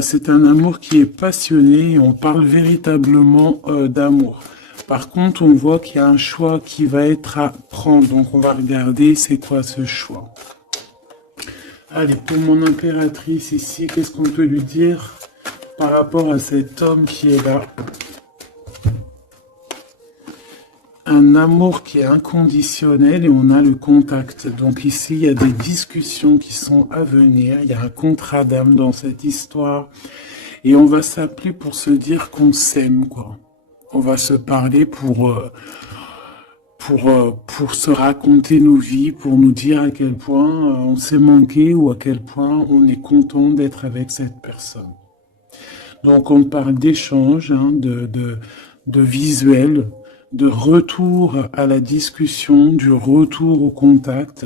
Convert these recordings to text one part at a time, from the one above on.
C'est un amour qui est passionné et on parle véritablement d'amour. Par contre, on voit qu'il y a un choix qui va être à prendre. Donc, on va regarder c'est quoi ce choix. Allez, pour mon impératrice ici, qu'est-ce qu'on peut lui dire par rapport à cet homme qui est là? Un amour qui est inconditionnel et on a le contact. Donc ici, il y a des discussions qui sont à venir. Il y a un contrat d'âme dans cette histoire. Et on va s'appeler pour se dire qu'on s'aime, quoi. On va se parler pour se raconter nos vies, pour nous dire à quel point on s'est manqué ou à quel point on est content d'être avec cette personne. Donc on parle d'échange, hein, de visuel, de retour à la discussion, du retour au contact.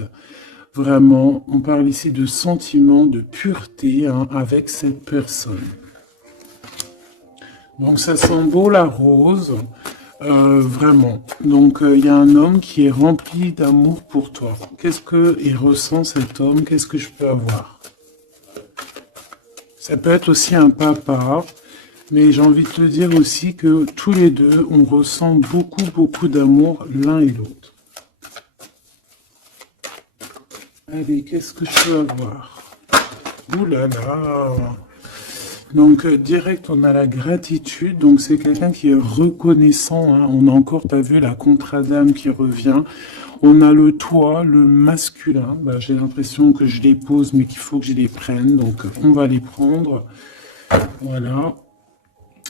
Vraiment, on parle ici de sentiment, de pureté hein, avec cette personne. Donc ça sent beau la rose, vraiment. Donc il y a un homme qui est rempli d'amour pour toi. Qu'est-ce qu'il ressent cet homme? Qu'est-ce que je peux avoir? Ça peut être aussi un papa, mais j'ai envie de te dire aussi que tous les deux, on ressent beaucoup d'amour l'un et l'autre. Allez, qu'est-ce que je peux avoir? Ouh là là! Donc, direct, on a la gratitude. Donc, c'est quelqu'un qui est reconnaissant. Hein. On a encore, t'as vu, la contrat d'âme qui revient. On a le toi, le masculin. Bah, j'ai l'impression que je les pose, mais qu'il faut que je les prenne. Donc, on va les prendre. Voilà.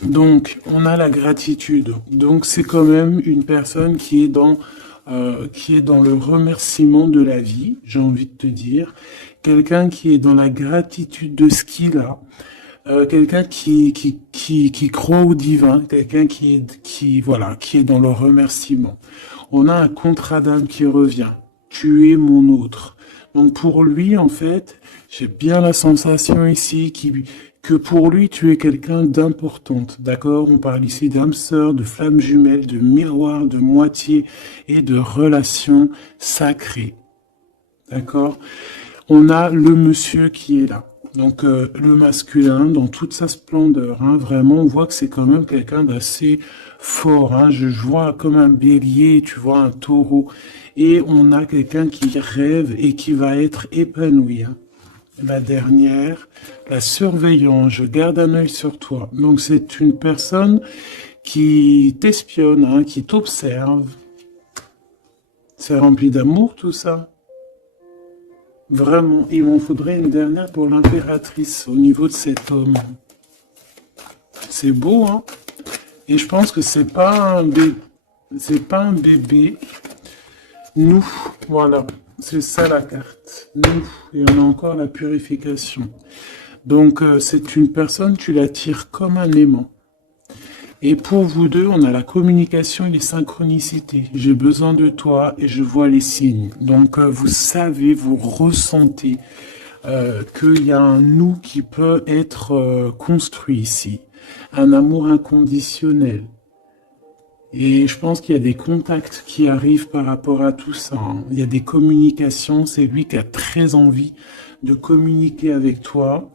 Donc, on a la gratitude. Donc, c'est quand même une personne qui est dans le remerciement de la vie, j'ai envie de te dire. Quelqu'un qui est dans la gratitude de ce qu'il a. Quelqu'un qui croit au divin, quelqu'un qui est dans le remerciement. On a un contrat d'âme qui revient. Tu es mon autre. Donc pour lui, en fait, j'ai bien la sensation ici que pour lui, tu es quelqu'un d'importante. D'accord? On parle ici d'âme sœur, de flamme jumelle, de miroir, de moitié et de relation sacrée. D'accord? On a le monsieur qui est là. Donc le masculin dans toute sa splendeur, hein, vraiment on voit que c'est quand même quelqu'un d'assez fort, hein, je vois comme un bélier, tu vois un taureau, et on a quelqu'un qui rêve et qui va être épanoui. Hein. La dernière, la surveillance, je garde un œil sur toi. Donc c'est une personne qui t'espionne, hein, qui t'observe. C'est rempli d'amour tout ça. Vraiment, il m'en faudrait une dernière pour l'impératrice au niveau de cet homme. C'est beau, hein? Et je pense que c'est pas un bébé. Nous, voilà, c'est ça la carte. Nous, et on a encore la purification. Donc, c'est une personne, tu l'attires comme un aimant. Et pour vous deux, on a la communication et les synchronicités. J'ai besoin de toi et je vois les signes. Donc, vous savez, vous ressentez qu'il y a un nous qui peut être construit ici. Un amour inconditionnel. Et je pense qu'il y a des contacts qui arrivent par rapport à tout ça. Hein. Il y a des communications. C'est lui qui a très envie de communiquer avec toi.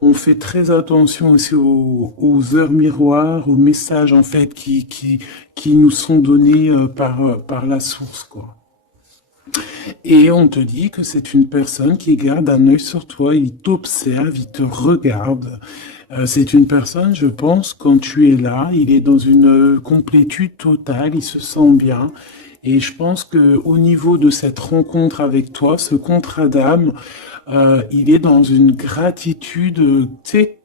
On fait très attention aussi aux heures miroirs, aux messages en fait qui nous sont donnés par la source, quoi. Et on te dit que c'est une personne qui garde un œil sur toi, il t'observe, il te regarde. C'est une personne, je pense, quand tu es là, il est dans une complétude totale, il se sent bien. Et je pense que au niveau de cette rencontre avec toi, ce contrat d'âme, il est dans une gratitude, tu sais,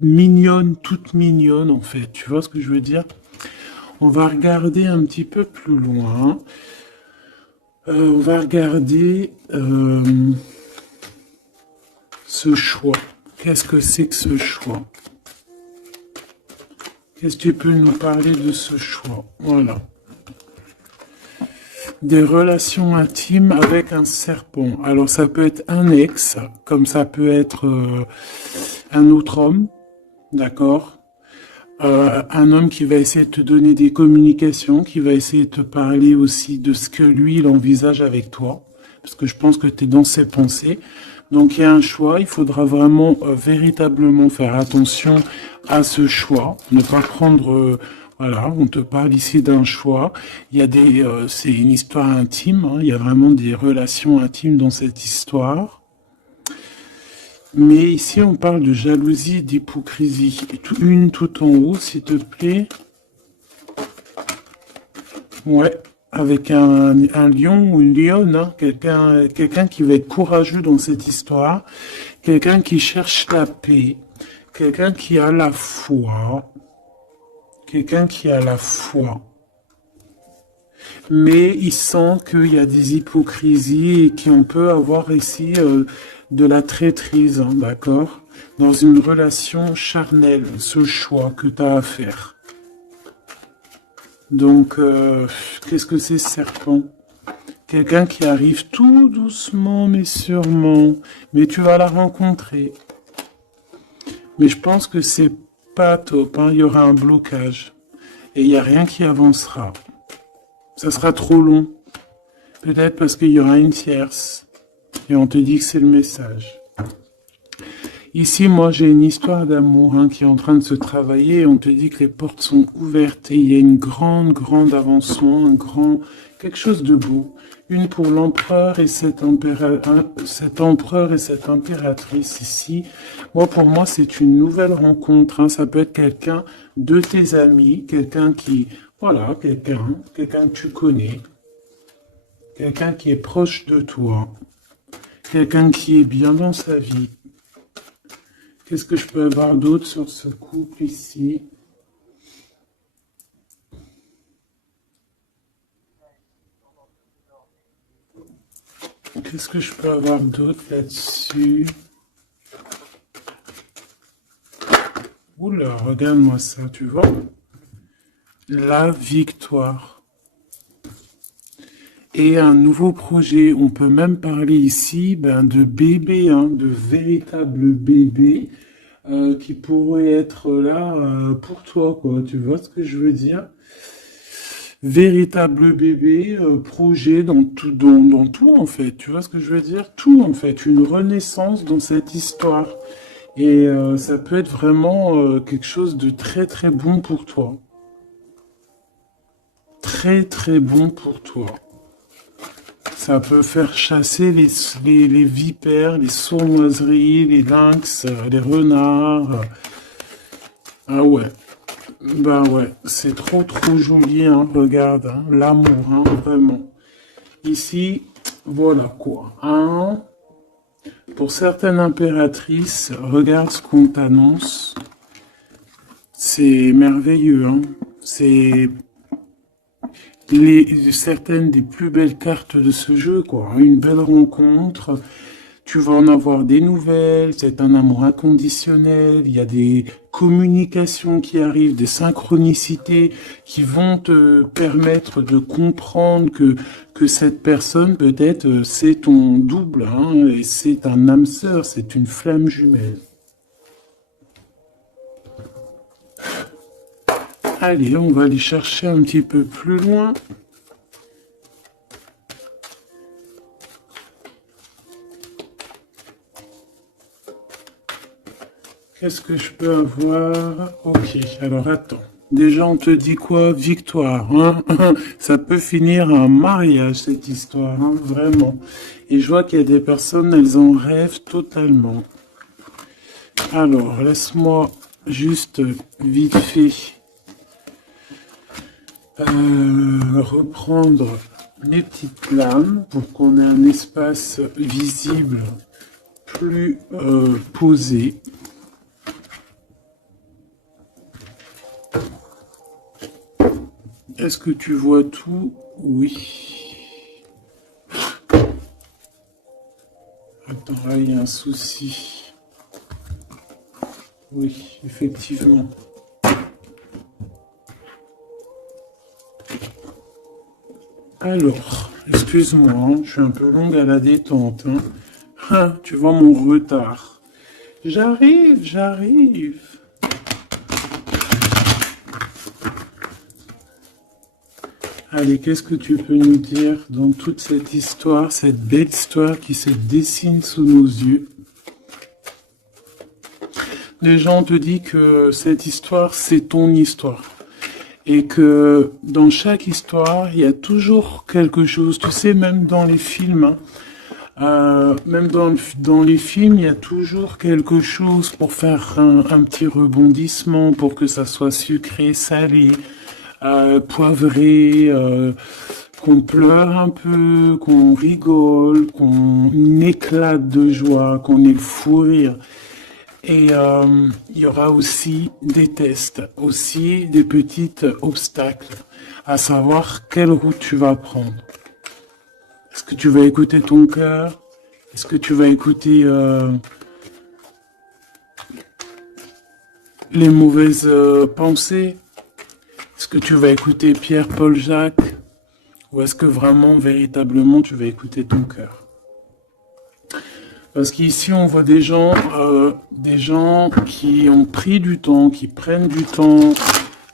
mignonne, toute mignonne en fait. Tu vois ce que je veux dire? On va regarder un petit peu plus loin. On va regarder ce choix. Qu'est-ce que c'est que ce choix? Qu'est-ce que tu peux nous parler de ce choix? Voilà. Des relations intimes avec un serpent. Alors ça peut être un ex, comme ça peut être un autre homme, d'accord? Un homme qui va essayer de te donner des communications, qui va essayer de te parler aussi de ce que lui, il envisage avec toi, parce que je pense que tu es dans ses pensées. Donc il y a un choix, il faudra vraiment véritablement faire attention à ce choix, ne pas prendre, voilà, on te parle ici d'un choix. Il y a c'est une histoire intime, hein, il y a vraiment des relations intimes dans cette histoire. Mais ici on parle de jalousie, d'hypocrisie. Une tout en haut, s'il te plaît. Ouais, avec un lion ou une lionne, hein, quelqu'un qui va être courageux dans cette histoire, quelqu'un qui cherche la paix, quelqu'un qui a la foi, quelqu'un qui a la foi. Mais il sent qu'il y a des hypocrisies et qu'on peut avoir ici de la traîtrise, hein, d'accord? Dans une relation charnelle, ce choix que tu as à faire. Donc, qu'est-ce que c'est, serpent? Quelqu'un qui arrive tout doucement, mais sûrement. Mais tu vas la rencontrer. Mais je pense que c'est pas top, hein. Il y aura un blocage. Et il n'y a rien qui avancera. Ça sera trop long. Peut-être parce qu'il y aura une tierce. Et on te dit que c'est le message. Ici, moi, j'ai une histoire d'amour hein, qui est en train de se travailler. Et on te dit que les portes sont ouvertes et il y a une grande avancement, quelque chose de beau. Une pour l'empereur et cet empereur et cette impératrice ici. Moi, pour moi, c'est une nouvelle rencontre. Hein. Ça peut être quelqu'un de tes amis, quelqu'un qui, voilà, quelqu'un que tu connais, quelqu'un qui est proche de toi, quelqu'un qui est bien dans sa vie. Qu'est-ce que je peux avoir d'autre sur ce couple ici? Qu'est-ce que je peux avoir d'autre là-dessus? Oula, regarde-moi ça, tu vois? La victoire. Et un nouveau projet, on peut même parler ici de bébés, hein, de véritables bébés qui pourraient être là pour toi, quoi. Tu vois ce que je veux dire? Véritable bébé, projet dans tout en fait. Tu vois ce que je veux dire? Tout en fait, une renaissance dans cette histoire. Et ça peut être vraiment quelque chose de très très bon pour toi. Très très bon pour toi. Ça peut faire chasser les vipères, les sournoiseries, les lynx, les renards. Ah ouais. Bah ouais, c'est trop trop joli, hein, regarde, hein, l'amour, hein, vraiment. Ici, voilà quoi. Hein. Pour certaines impératrices, regarde ce qu'on t'annonce. C'est merveilleux, hein. C'est certaines des plus belles cartes de ce jeu, quoi. Une belle rencontre. Tu vas en avoir des nouvelles, c'est un amour inconditionnel, il y a des communications qui arrivent, des synchronicités qui vont te permettre de comprendre que cette personne, peut-être, c'est ton double, hein, et c'est un âme sœur, c'est une flamme jumelle. Allez, on va aller chercher un petit peu plus loin. Qu'est-ce que je peux avoir? Ok, alors attends. Déjà, on te dit quoi? Victoire, hein? Ça peut finir un mariage, cette histoire, hein? Vraiment. Et je vois qu'il y a des personnes, elles en rêvent totalement. Alors, laisse-moi juste vite fait reprendre mes petites lames pour qu'on ait un espace visible plus posé. Est-ce que tu vois tout? Oui. Attends, là, il y a un souci. Oui, effectivement. Alors, excuse-moi, hein, je suis un peu longue à la détente. Hein. Ah, tu vois mon retard. J'arrive. Allez, qu'est-ce que tu peux nous dire dans toute cette histoire, cette belle histoire qui se dessine sous nos yeux? Les gens te disent que cette histoire, c'est ton histoire. Et que dans chaque histoire, il y a toujours quelque chose. Tu sais, même dans les films, hein, même dans les films, il y a toujours quelque chose pour faire un petit rebondissement, pour que ça soit sucré, salé, poivré, qu'on pleure un peu, qu'on rigole, qu'on éclate de joie, qu'on ait le fou rire. Et il y aura aussi des tests, aussi des petits obstacles, à savoir quelle route tu vas prendre. Est-ce que tu vas écouter ton cœur? Est-ce que tu vas écouter les mauvaises pensées? Est-ce que tu vas écouter Pierre, Paul, Jacques? Ou est-ce que vraiment, véritablement, tu vas écouter ton cœur? Parce qu'ici, on voit des gens qui ont pris du temps, qui prennent du temps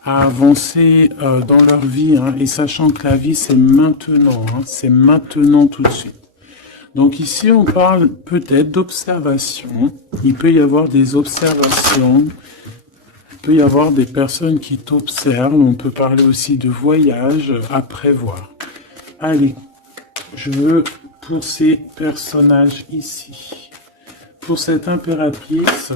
à avancer dans leur vie, hein, et sachant que la vie, c'est maintenant, hein, c'est maintenant tout de suite. Donc ici, on parle peut-être d'observation. Il peut y avoir des observations. Il peut y avoir des personnes qui t'observent. On peut parler aussi de voyage à prévoir. Allez, je veux pour ces personnages ici. Pour cette impératrice,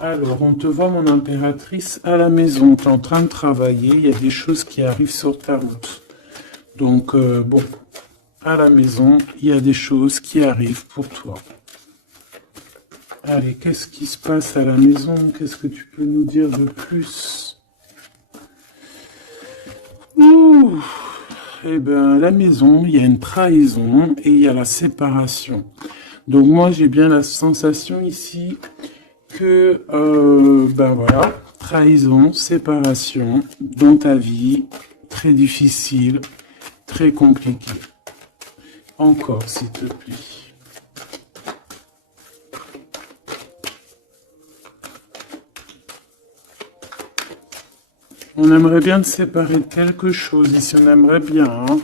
alors on te voit mon impératrice à la maison, tu es en train de travailler, il y a des choses qui arrivent sur ta route. Donc bon, à la maison, il y a des choses qui arrivent pour toi. Allez, qu'est-ce qui se passe à la maison? Qu'est-ce que tu peux nous dire de plus? Ouh. Eh bien, à la maison, il y a une trahison et il y a la séparation. Donc moi, j'ai bien la sensation ici que, ben voilà, trahison, séparation dans ta vie, très difficile, très compliqué. Encore, s'il te plaît. On aimerait bien te séparer de quelque chose ici, on aimerait bien, hein.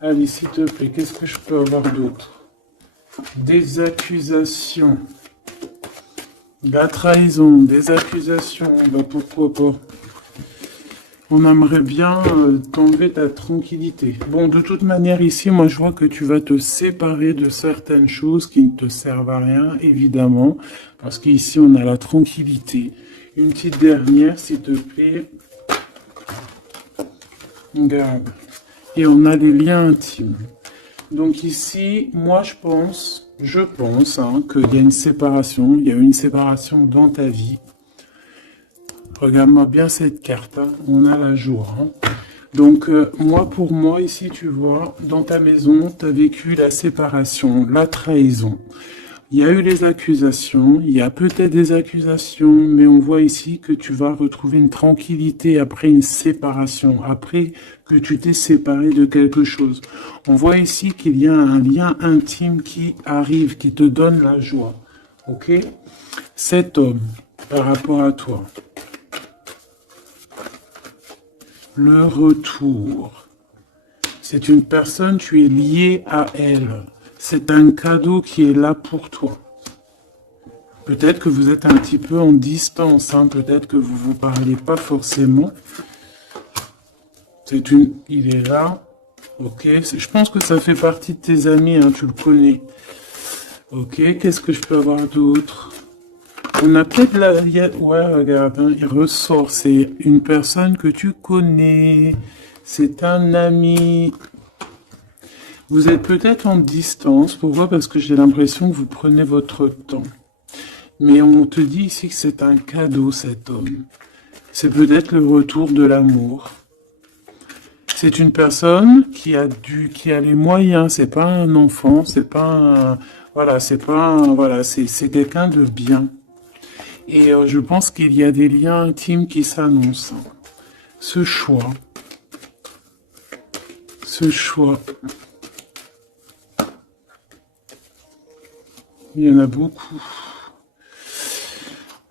Allez, s'il te plaît, qu'est-ce que je peux avoir d'autre? Des accusations. La trahison, des accusations, bah pourquoi pas. On aimerait bien t'enlever ta tranquillité. Bon, de toute manière, ici, moi, je vois que tu vas te séparer de certaines choses qui ne te servent à rien, évidemment, parce qu'ici, on a la tranquillité. Une petite dernière, s'il te plaît. Regarde. Et on a les liens intimes. Donc ici, moi, je pense hein, qu'il y a une séparation. Il y a une séparation dans ta vie. Regarde-moi bien cette carte, hein. On a la joie. Hein. Donc, pour moi, ici, tu vois, dans ta maison, tu as vécu la séparation, la trahison. Il y a eu les accusations, il y a peut-être des accusations, mais on voit ici que tu vas retrouver une tranquillité après une séparation, après que tu t'es séparé de quelque chose. On voit ici qu'il y a un lien intime qui arrive, qui te donne la joie. Ok? Cet homme, par rapport à toi. Le retour. C'est une personne, tu es lié à elle. C'est un cadeau qui est là pour toi. Peut-être que vous êtes un petit peu en distance, hein. Peut-être que vous ne vous parlez pas forcément. Il est là. Ok, je pense que ça fait partie de tes amis, hein, tu le connais. Ok, qu'est-ce que je peux avoir d'autre? On a peut-être ouais, regarde, hein, il ressort. C'est une personne que tu connais. C'est un ami. Vous êtes peut-être en distance. Pourquoi? Parce que j'ai l'impression que vous prenez votre temps. Mais on te dit ici que c'est un cadeau, cet homme. C'est peut-être le retour de l'amour. C'est une personne qui a les moyens. C'est pas un enfant. C'est pas un, voilà, c'est quelqu'un de bien. Et je pense qu'il y a des liens intimes qui s'annoncent. Ce choix. Il y en a beaucoup.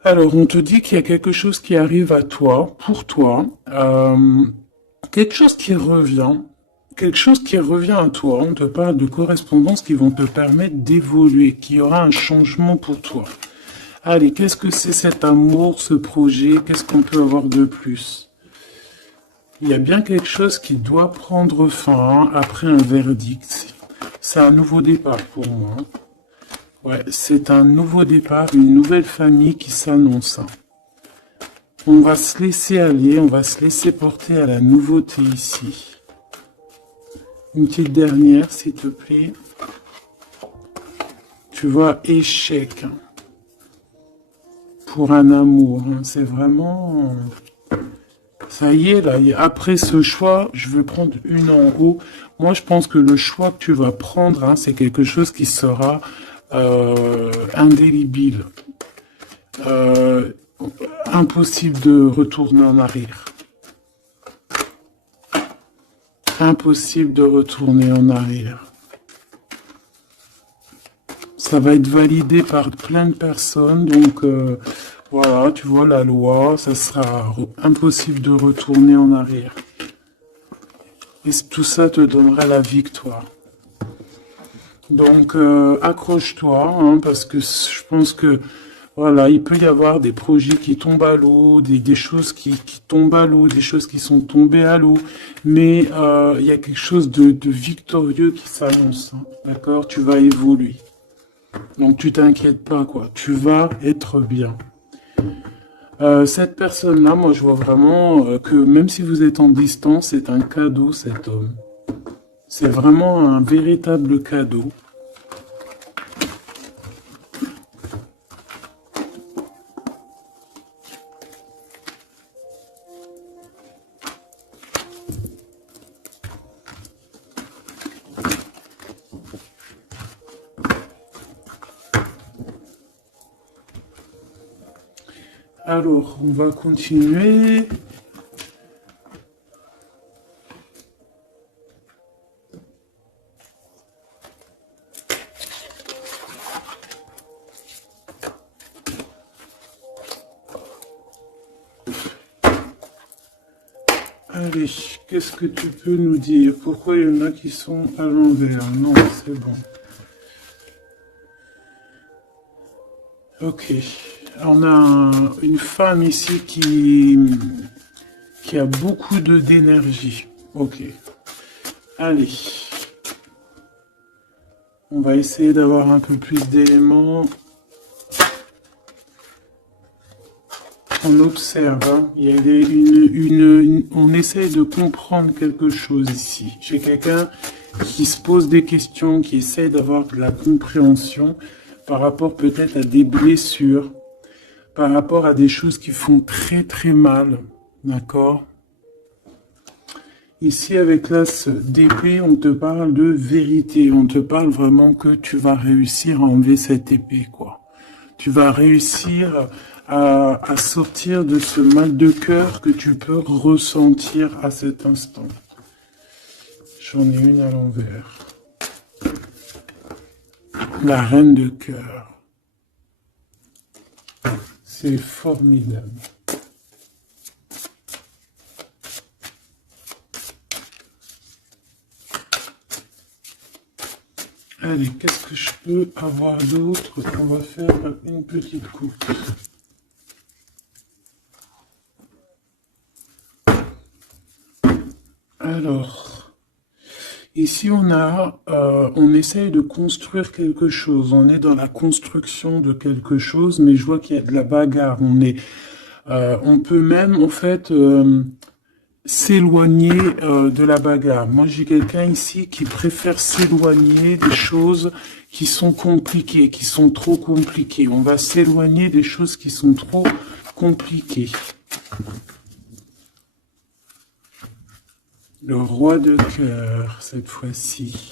Alors, on te dit qu'il y a quelque chose qui arrive à toi, pour toi. quelque chose qui revient. Quelque chose qui revient à toi. On te parle de correspondances qui vont te permettre d'évoluer, qui aura un changement pour toi. Allez, qu'est-ce que c'est cet amour, ce projet? Qu'est-ce qu'on peut avoir de plus? Il y a bien quelque chose qui doit prendre fin après un verdict. C'est un nouveau départ pour moi. Ouais, c'est un nouveau départ, une nouvelle famille qui s'annonce. On va se laisser aller, on va se laisser porter à la nouveauté ici. Une petite dernière, s'il te plaît. Tu vois, échec. Pour un amour. C'est vraiment... Ça y est, là. Après ce choix, je vais prendre une en haut. Moi, je pense que le choix que tu vas prendre, c'est quelque chose qui sera indélébile. Impossible de retourner en arrière. Impossible de retourner en arrière. Ça va être validé par plein de personnes, donc voilà, tu vois la loi, ça sera impossible de retourner en arrière. Et tout ça te donnera la victoire. Donc accroche-toi, parce que je pense que voilà, il peut y avoir des projets qui tombent à l'eau, des choses qui tombent à l'eau, des choses qui sont tombées à l'eau, mais il y a quelque chose de victorieux qui s'annonce, d'accord? Tu vas évoluer. Donc tu t'inquiètes pas, quoi. Tu vas être bien. Cette personne-là, moi je vois vraiment que même si vous êtes en distance, c'est un cadeau, cet homme. C'est vraiment un véritable cadeau. Alors, on va continuer. Allez, qu'est-ce que tu peux nous dire? Pourquoi il y en a qui sont à l'envers? Non, c'est bon. Ok. On a une femme ici qui a beaucoup d'énergie. Ok. Allez. On va essayer d'avoir un peu plus d'éléments. On observe. Il y a on essaie de comprendre quelque chose ici. J'ai quelqu'un qui se pose des questions, qui essaie d'avoir de la compréhension par rapport peut-être à des blessures, par rapport à des choses qui font très très mal, d'accord? Ici, avec l'as d'épée, on te parle de vérité, on te parle vraiment que tu vas réussir à enlever cette épée, quoi. Tu vas réussir à sortir de ce mal de cœur que tu peux ressentir à cet instant. J'en ai une à l'envers. La reine de cœur. C'est formidable. Allez, qu'est-ce que je peux avoir d'autre? On va faire une petite coupe. Alors, ici on essaye de construire quelque chose. On est dans la construction de quelque chose, mais je vois qu'il y a de la bagarre. On peut même en fait s'éloigner de la bagarre. Moi, j'ai quelqu'un ici qui préfère s'éloigner des choses qui sont compliquées, qui sont trop compliquées. On va s'éloigner des choses qui sont trop compliquées. Le roi de cœur, cette fois-ci.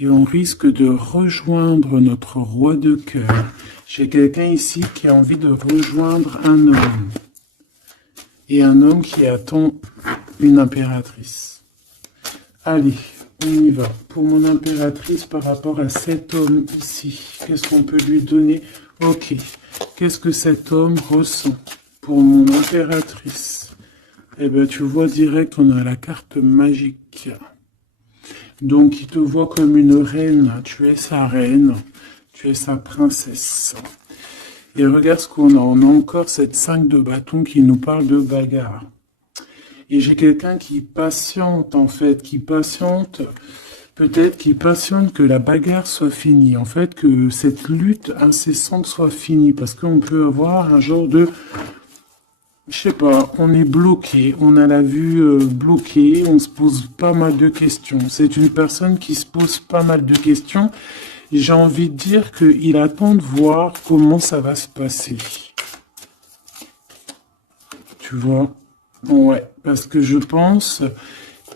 Et on risque de rejoindre notre roi de cœur. J'ai quelqu'un ici qui a envie de rejoindre un homme. Et un homme qui attend une impératrice. Allez, on y va. Pour mon impératrice, par rapport à cet homme ici, qu'est-ce qu'on peut lui donner? Ok. Qu'est-ce que cet homme ressent pour mon impératrice? Eh ben, tu vois direct, on a la carte magique. Donc, il te voit comme une reine. Tu es sa reine. Tu es sa princesse. Et regarde ce qu'on a. On a encore cette 5 de bâton qui nous parle de bagarre. Et j'ai quelqu'un qui patiente, en fait, qui patiente, peut-être qui patiente que la bagarre soit finie. En fait, que cette lutte incessante soit finie. Parce qu'on peut avoir un genre de... Je sais pas, on est bloqué, on a la vue bloquée, on se pose pas mal de questions. C'est une personne qui se pose pas mal de questions. J'ai envie de dire qu'il attend de voir comment ça va se passer. Tu vois? Ouais, parce que je pense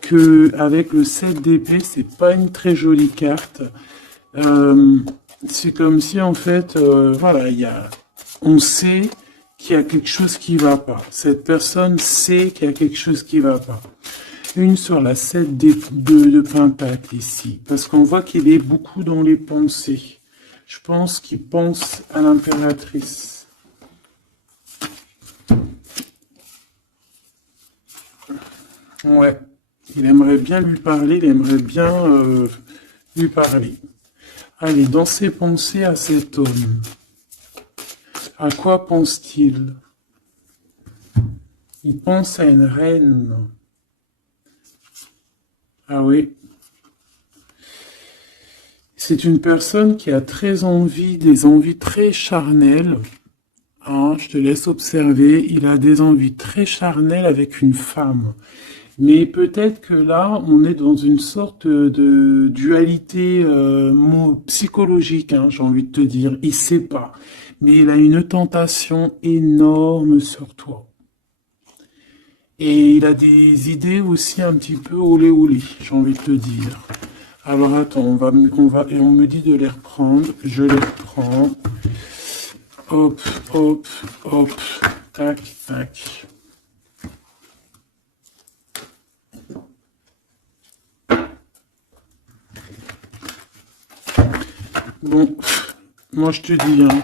que avec le 7 d'épée, c'est pas une très jolie carte. Euh, c'est comme si en fait, voilà, on sait qu'il y a quelque chose qui va pas. Cette personne sait qu'il y a quelque chose qui va pas. Une sur la 7 de Pentacle ici, parce qu'on voit qu'il est beaucoup dans les pensées. Je pense qu'il pense à l'impératrice. Ouais, il aimerait bien lui parler, il aimerait bien lui parler. Allez, dans ses pensées à cet homme, à quoi pense-t-il? Il pense à une reine. Ah oui. C'est une personne qui a très envie, des envies très charnelles. Hein, je te laisse observer. Il a des envies très charnelles avec une femme. Mais peut-être que là, on est dans une sorte de dualité psychologique, hein, j'ai envie de te dire. Il sait pas. Mais il a une tentation énorme sur toi. Et il a des idées aussi un petit peu olé olé, j'ai envie de te dire. Alors attends, et on me dit de les reprendre. Je les reprends. Hop, hop, hop. Tac, tac. Bon, moi je te dis, hein,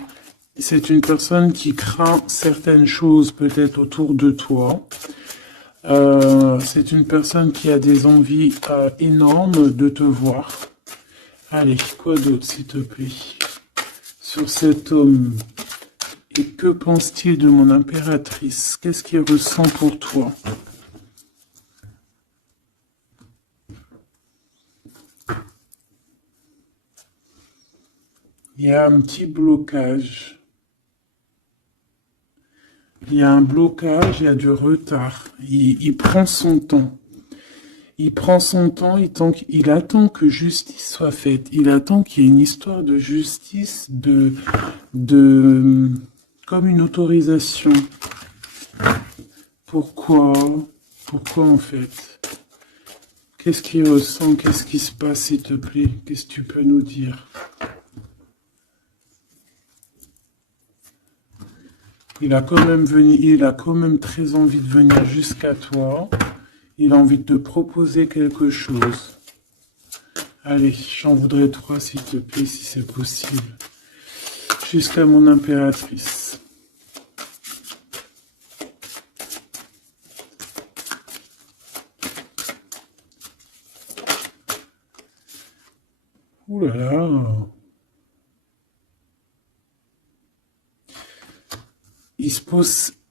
c'est une personne qui craint certaines choses peut-être autour de toi. C'est une personne qui a des envies énormes de te voir. Allez, quoi d'autre s'il te plaît? Sur cet homme. Et que pense-t-il de mon impératrice? Qu'est-ce qu'il ressent pour toi? Il y a un petit blocage. Il y a un blocage, il y a du retard. Il prend son temps. Il prend son temps, il attend que justice soit faite. Il attend qu'il y ait une histoire de justice, comme une autorisation. Pourquoi? Pourquoi en fait? Qu'est-ce qu'il ressent? Qu'est-ce qui se passe, s'il te plaît? Qu'est-ce que tu peux nous dire? Il a quand même très envie de venir jusqu'à toi. Il a envie de te proposer quelque chose. Allez, j'en voudrais 3 s'il te plaît, si c'est possible. Jusqu'à mon impératrice. Ouh là là.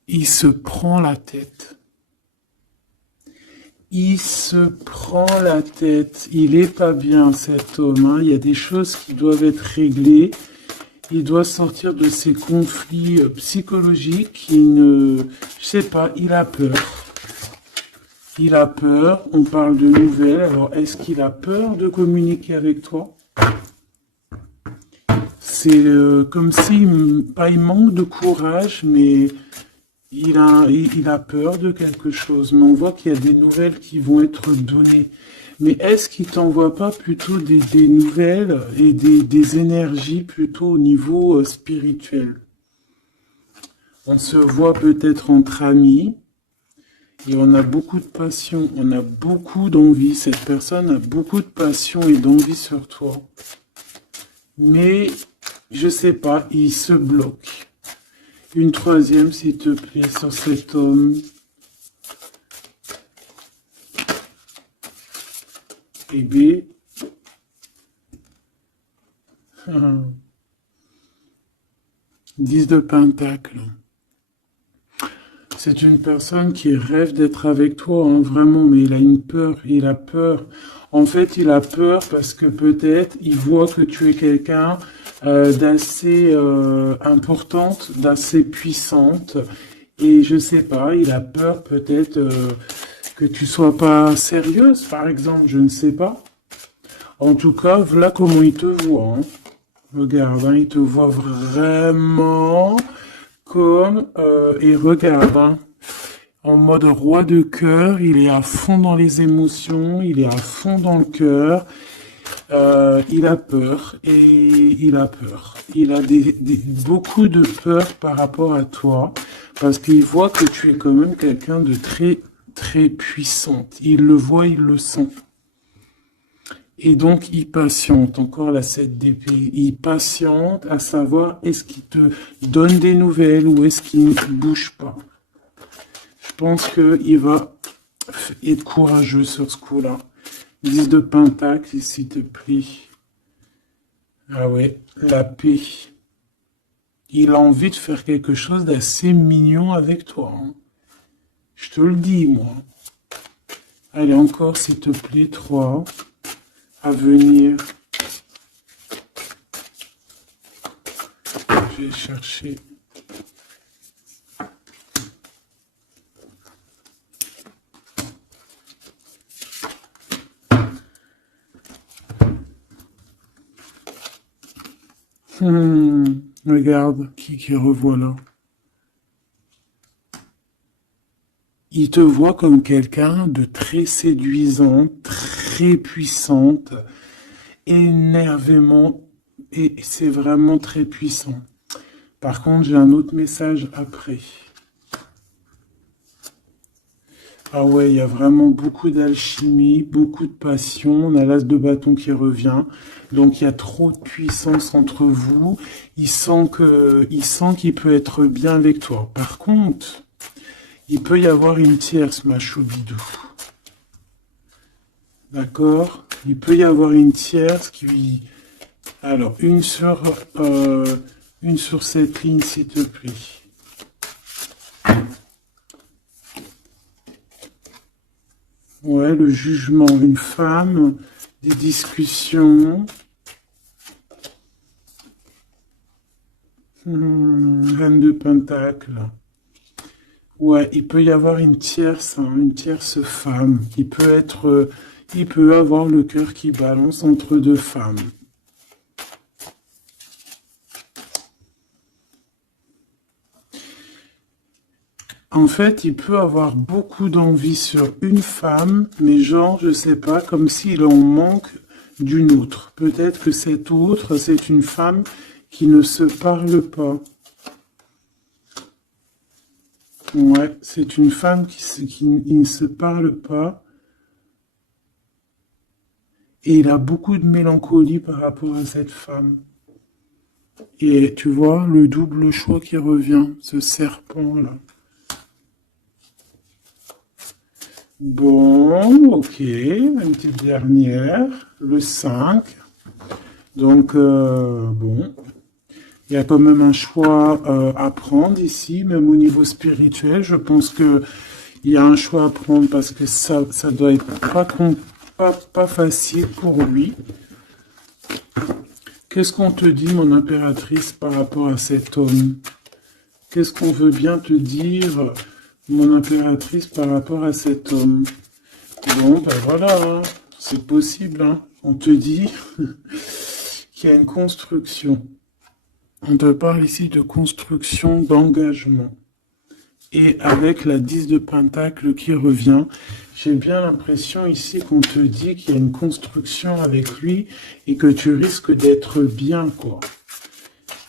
Il se prend la tête. Il se prend la tête. Il est pas bien, cet homme, hein. Il y a des choses qui doivent être réglées. Il doit sortir de ces conflits psychologiques. Je sais pas, il a peur. Il a peur. On parle de nouvelles. Alors, est-ce qu'il a peur de communiquer avec toi? C'est comme si, pas il manque de courage, mais il a peur de quelque chose. Mais on voit qu'il y a des nouvelles qui vont être données. Mais est-ce qu'il t'envoie pas plutôt des nouvelles et des énergies plutôt au niveau spirituel? On se voit peut-être entre amis et on a beaucoup de passion, on a beaucoup d'envie. Cette personne a beaucoup de passion et d'envie sur toi. Mais, je sais pas, il se bloque. Une troisième, s'il te plaît, sur cet homme. bébé. 10 de Pentacle. C'est une personne qui rêve d'être avec toi, hein, vraiment, mais il a une peur, il a peur. En fait, il a peur parce que peut-être il voit que tu es quelqu'un d'assez importante, d'assez puissante. Et je sais pas, il a peur peut-être que tu sois pas sérieuse, par exemple, je ne sais pas. En tout cas, voilà comment il te voit, hein. Regarde, hein, il te voit vraiment comme... et regarde, hein, en mode roi de cœur, il est à fond dans les émotions, il est à fond dans le cœur. Il a peur et il a peur. Il a beaucoup de peur par rapport à toi parce qu'il voit que tu es quand même quelqu'un de très, très puissante. Il le voit, il le sent. Et donc, il patiente, encore la 7 d'épée, il patiente à savoir est-ce qu'il te donne des nouvelles ou est-ce qu'il ne bouge pas. Je pense qu'il va être courageux sur ce coup-là. 10 de Pentacle, s'il te plaît. Ah ouais, la paix. Il a envie de faire quelque chose d'assez mignon avec toi, hein. Je te le dis, moi. Allez, encore, s'il te plaît, 3. À venir. Je vais chercher. Regarde, qui revoit là. Il te voit comme quelqu'un de très séduisant, très puissante, énervément, et c'est vraiment très puissant. Par contre, j'ai un autre message après. Ah ouais, il y a vraiment beaucoup d'alchimie, beaucoup de passion. On a l'as de bâton qui revient. Donc, il y a trop de puissance entre vous. Il sent qu'il peut être bien avec toi. Par contre, il peut y avoir une tierce, ma choubidou. D'accord? Il peut y avoir une tierce qui... Alors, une sur cette ligne, s'il te plaît. Ouais, le jugement, une femme, des discussions. Reine de Pentacle. Ouais, il peut y avoir une tierce femme. Il peut avoir le cœur qui balance entre deux femmes. En fait, il peut avoir beaucoup d'envie sur une femme, mais genre, je sais pas, comme s'il en manque d'une autre. Peut-être que cette autre, c'est une femme qui ne se parle pas. Ouais, c'est une femme qui ne se parle pas. Et il a beaucoup de mélancolie par rapport à cette femme. Et tu vois, le double choix qui revient, ce serpent-là. Bon, ok, une petite dernière, le 5. Donc, bon, il y a quand même un choix à prendre ici, même au niveau spirituel. Je pense que il y a un choix à prendre parce que ça doit être pas facile pour lui. Qu'est-ce qu'on te dit, mon impératrice, par rapport à cet homme? Qu'est-ce qu'on veut bien te dire, mon impératrice, par rapport à cet homme? Bon, ben voilà, hein, c'est possible, hein. On te dit qu'il y a une construction. On te parle ici de construction, d'engagement. Et avec la 10 de Pentacle qui revient, j'ai bien l'impression ici qu'on te dit qu'il y a une construction avec lui et que tu risques d'être bien, quoi.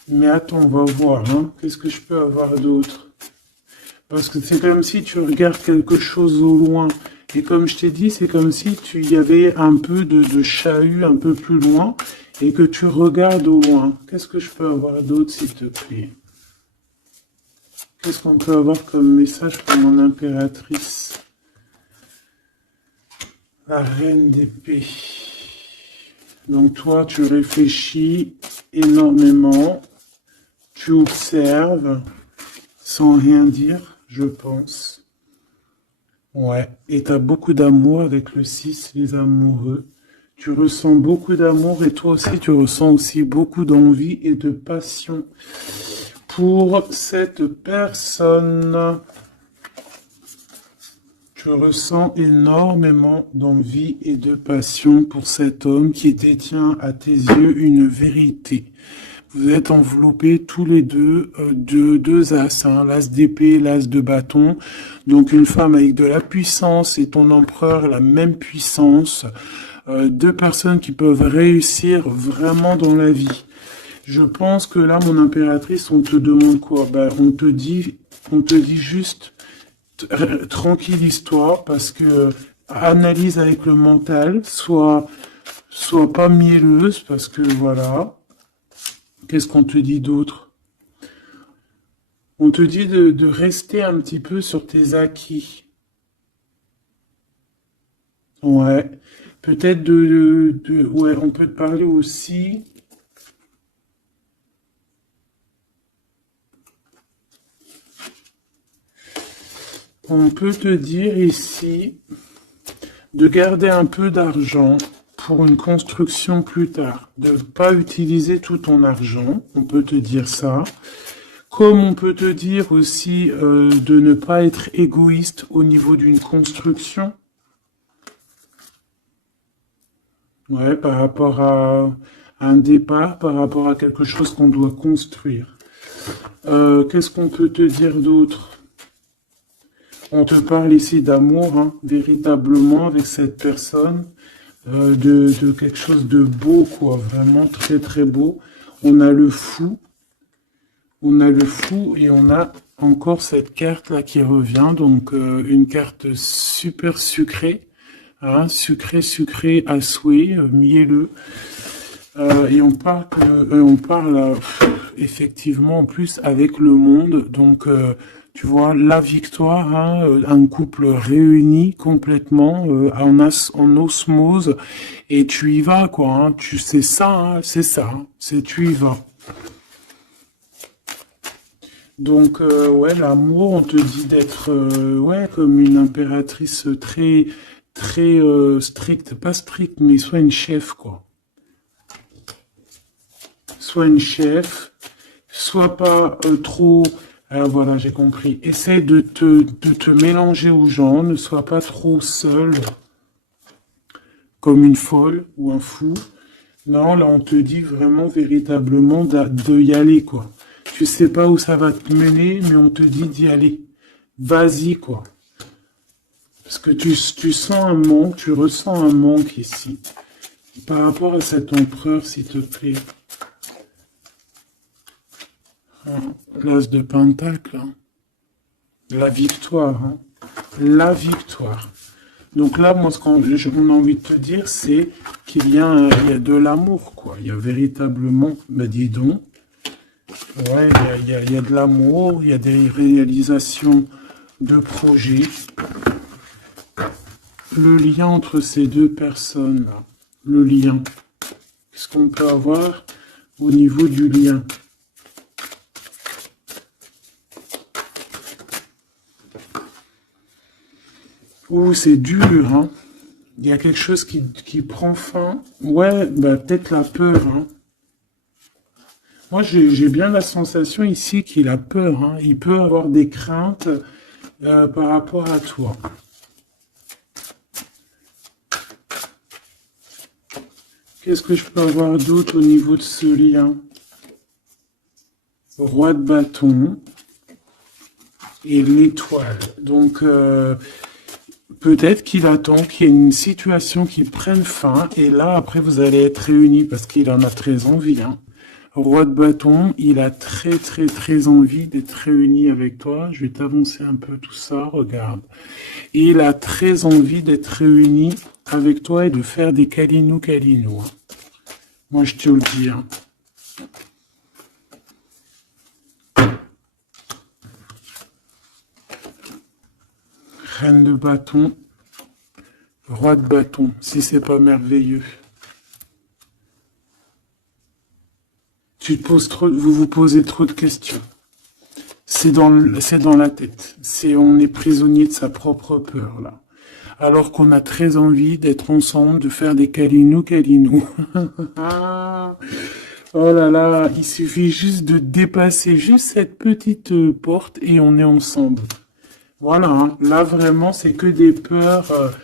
Mais attends, on va voir, hein. Qu'est-ce que je peux avoir d'autre? Parce que c'est comme si tu regardes quelque chose au loin. Et comme je t'ai dit, c'est comme si il y avait un peu de chahut un peu plus loin et que tu regardes au loin. Qu'est-ce que je peux avoir d'autre, s'il te plaît? Qu'est-ce qu'on peut avoir comme message pour mon impératrice? La reine d'épée. Donc toi, tu réfléchis énormément, tu observes sans rien dire, je pense. Ouais, et tu as beaucoup d'amour avec le 6, les amoureux. Tu ressens beaucoup d'amour et toi aussi, tu ressens aussi beaucoup d'envie et de passion pour cette personne. Tu ressens énormément d'envie et de passion pour cet homme qui détient à tes yeux une vérité. Vous êtes enveloppés tous les deux de deux as, hein, l'as d'épée, l'as de bâton. Donc une femme avec de la puissance et ton empereur la même puissance. Deux personnes qui peuvent réussir vraiment dans la vie. Je pense que là, mon impératrice, on te demande quoi? Ben, on te dit juste tranquille-toi parce que analyse avec le mental, sois pas mielleuse parce que voilà. Qu'est-ce qu'on te dit d'autre? On te dit de rester un petit peu sur tes acquis. Ouais. Peut-être ouais, on peut te parler aussi. On peut te dire ici de garder un peu d'argent pour une construction plus tard. De ne pas utiliser tout ton argent. On peut te dire ça. Comme on peut te dire aussi de ne pas être égoïste au niveau d'une construction. Ouais, par rapport à un départ, par rapport à quelque chose qu'on doit construire. Qu'est-ce qu'on peut te dire d'autre? On te parle ici d'amour, hein, véritablement, avec cette personne, de quelque chose de beau, quoi, vraiment très très beau. On a le fou, on a le fou et on a encore cette carte-là qui revient, donc une carte super sucrée, hein, sucré à souhait, mielleux. Et on parle effectivement en plus avec le monde. Donc, tu vois, la victoire, hein, un couple réuni complètement en osmose. Et tu y vas, quoi. Hein, tu sais ça, hein, c'est ça. Hein, c'est tu y vas. Donc, ouais, l'amour, on te dit d'être, ouais, comme une impératrice très, très stricte. Pas stricte, mais soit une chef, quoi. Soit une chef, soit pas trop. Alors voilà, j'ai compris. Essaie de te mélanger aux gens, ne sois pas trop seul, comme une folle ou un fou. Non, là, on te dit vraiment, véritablement, de y aller, quoi. Tu sais pas où ça va te mener, mais on te dit d'y aller. Vas-y, quoi. Parce que tu sens un manque, tu ressens un manque ici. Par rapport à cet empereur, s'il te plaît. L'as de Pentacle, hein. La victoire, hein. La victoire. Donc là, moi, ce qu'on a envie de te dire, c'est qu'il y a, il y a de l'amour, quoi. Il y a véritablement, ben dis donc, ouais, il y a de l'amour, il y a des réalisations de projets. Le lien entre ces deux personnes, là, le lien. Qu'est-ce qu'on peut avoir au niveau du lien? Ouh, c'est dur, hein. Il y a quelque chose qui prend fin. Ouais, bah, peut-être la peur, hein. Moi, j'ai bien la sensation ici qu'il a peur, hein. Il peut avoir des craintes par rapport à toi. Qu'est-ce que je peux avoir d'autre au niveau de ce lien? Roi de bâton et l'étoile. Donc, peut-être qu'il attend qu'il y ait une situation qui prenne fin et là, après, vous allez être réunis parce qu'il en a très envie, hein. Roi de bâton, il a très très très envie d'être réuni avec toi. Je vais t'avancer un peu tout ça, regarde. Il a très envie d'être réuni avec toi et de faire des câlinou. Hein. Moi, je te le dis. Hein. Reine de bâton, roi de bâton, si c'est pas merveilleux. Vous vous posez trop de questions. C'est dans la tête. On est prisonnier de sa propre peur, là. Alors qu'on a très envie d'être ensemble, de faire des câlinous. Oh là là, il suffit juste de dépasser juste cette petite porte et on est ensemble. Voilà, hein. Là vraiment, c'est que des peurs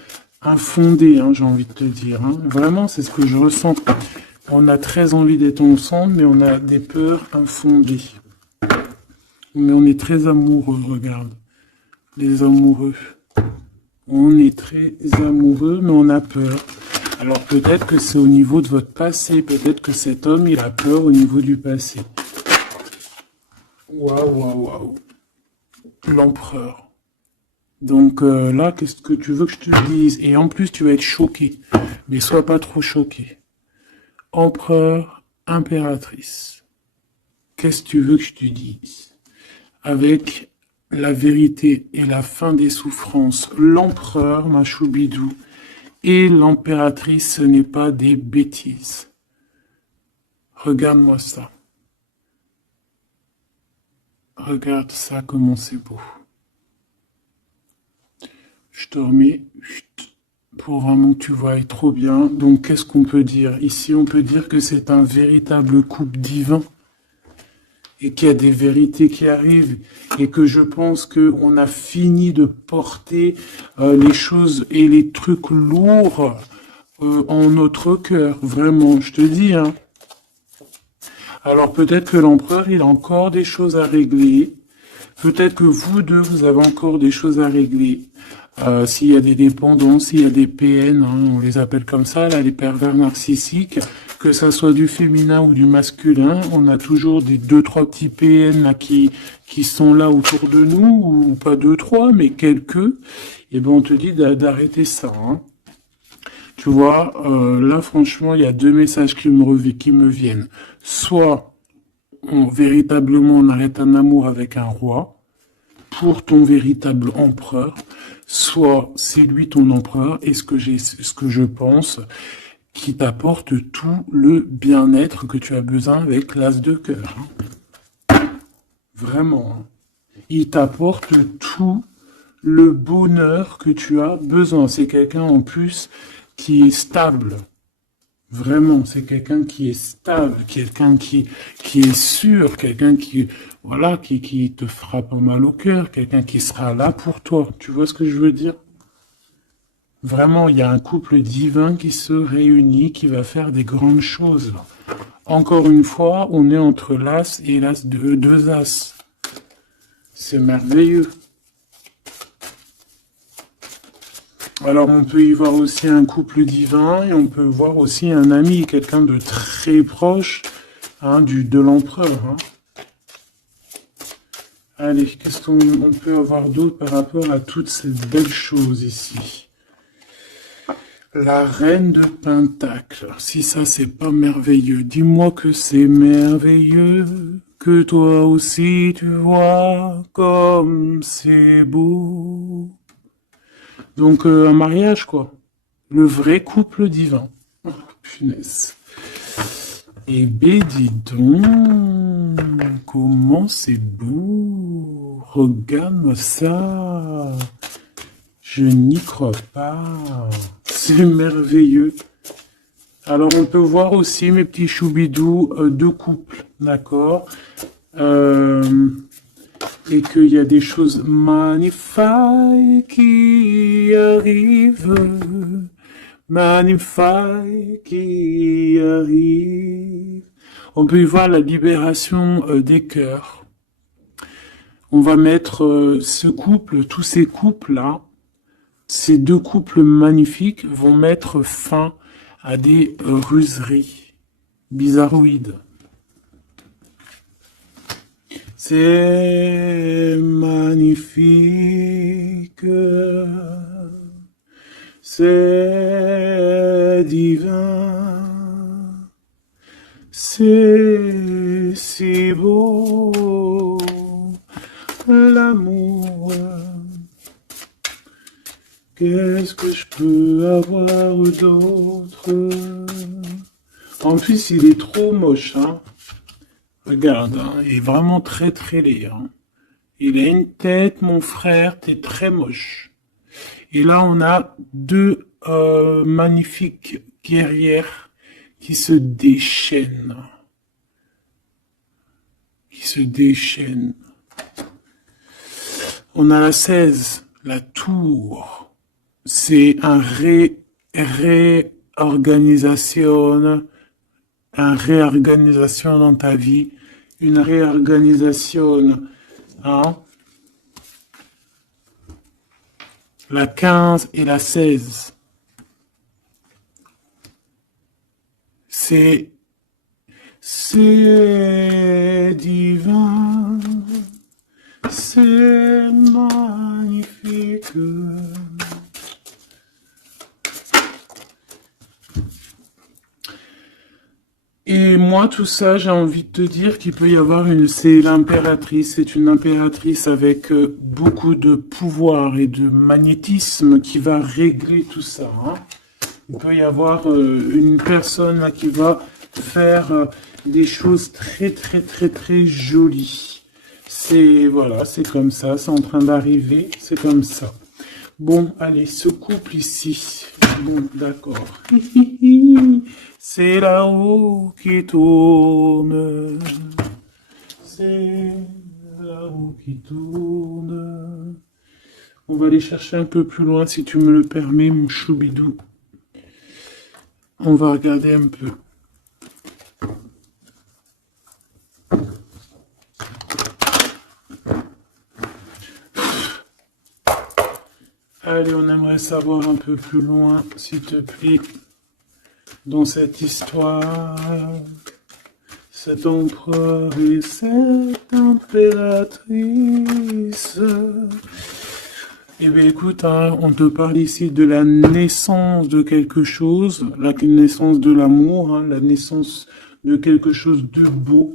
infondées, hein, j'ai envie de te dire. Hein. Vraiment, c'est ce que je ressens. On a très envie d'être ensemble, mais on a des peurs infondées. Mais on est très amoureux, regarde. Les amoureux. On est très amoureux, mais on a peur. Alors peut-être que c'est au niveau de votre passé. Peut-être que cet homme, il a peur au niveau du passé. Waouh. L'empereur. Donc là, qu'est-ce que tu veux que je te dise? Et en plus, tu vas être choqué. Mais sois pas trop choqué. Empereur, impératrice. Qu'est-ce que tu veux que je te dise? Avec la vérité et la fin des souffrances, l'empereur, ma choubidou, et l'impératrice, ce n'est pas des bêtises. Regarde-moi ça. Regarde ça, comment c'est beau. Je te remets pour vraiment que tu vois trop bien. Donc, qu'est-ce qu'on peut dire? Ici, on peut dire que c'est un véritable couple divin et qu'il y a des vérités qui arrivent et que je pense qu'on a fini de porter les choses et les trucs lourds en notre cœur. Vraiment, je te dis, hein. Alors peut-être que l'empereur, il a encore des choses à régler. Peut-être que vous deux, vous avez encore des choses à régler. S'il y a des dépendances, s'il y a des PN, hein, on les appelle comme ça, là, les pervers narcissiques, que ça soit du féminin ou du masculin, on a toujours des 2-3 petits PN là, qui sont là autour de nous, ou pas 2-3, mais quelques, et ben on te dit d'arrêter ça. Hein. Tu vois, là franchement, il y a deux messages qui me viennent. Soit, véritablement, on arrête un amour avec un roi, pour ton véritable empereur, soit c'est lui ton empereur, et ce que je pense, qui t'apporte tout le bien-être que tu as besoin avec l'as de cœur. Vraiment. Il t'apporte tout le bonheur que tu as besoin. C'est quelqu'un en plus qui est stable. Vraiment, c'est quelqu'un qui est stable, quelqu'un qui est sûr, quelqu'un qui, voilà, qui te fera pas mal au cœur, quelqu'un qui sera là pour toi. Tu vois ce que je veux dire? Vraiment, il y a un couple divin qui se réunit, qui va faire des grandes choses. Encore une fois, on est entre l'as et l'as de deux as. C'est merveilleux. Alors on peut y voir aussi un couple divin et on peut voir aussi un ami, quelqu'un de très proche hein, de l'empereur. Hein. Allez, qu'est-ce qu'on peut avoir d'autre par rapport à toutes ces belles choses ici? La reine de Pentacle. Si ça c'est pas merveilleux, dis-moi que c'est merveilleux, que toi aussi tu vois comme c'est beau. Donc, un mariage, quoi. Le vrai couple divin. Oh, punaise. Eh ben, dis donc, comment c'est beau. Regarde-moi ça. Je n'y crois pas. C'est merveilleux. Alors, on peut voir aussi, mes petits choubidous, deux couples, d'accord et qu'il y a des choses magnifiques qui arrivent, magnifiques qui arrivent. On peut y voir la libération des cœurs. On va mettre ce couple, tous ces couples-là, ces deux couples magnifiques vont mettre fin à des ruseries bizarroïdes. C'est magnifique, c'est divin, c'est si beau, l'amour. Qu'est-ce que je peux avoir d'autre? En plus, il est trop moche, hein. Regarde, hein, il est vraiment très très laid. Hein. Il a une tête, mon frère, t'es très moche. Et là, on a deux magnifiques guerrières qui se déchaînent. Qui se déchaînent. On a la 16, la tour. C'est un réorganisation, une réorganisation dans ta vie, une réorganisation, hein. La 15 et la 16. C'est divin, c'est magnifique. Et moi, tout ça, j'ai envie de te dire qu'il peut y avoir c'est l'impératrice, c'est une impératrice avec beaucoup de pouvoir et de magnétisme qui va régler tout ça. Hein. Il peut y avoir une personne là, qui va faire des choses très très très très jolies. Voilà, c'est comme ça, c'est en train d'arriver, c'est comme ça. Bon, allez, ce couple ici. Bon, d'accord. C'est la roue qui tourne. C'est la roue qui tourne. On va aller chercher un peu plus loin, si tu me le permets, mon choubidou. On va regarder un peu. Allez, on aimerait savoir un peu plus loin, s'il te plaît, dans cette histoire. Cet empereur et cette impératrice. Eh bien, écoute, hein, on te parle ici de la naissance de quelque chose, la naissance de l'amour, hein, la naissance de quelque chose de beau.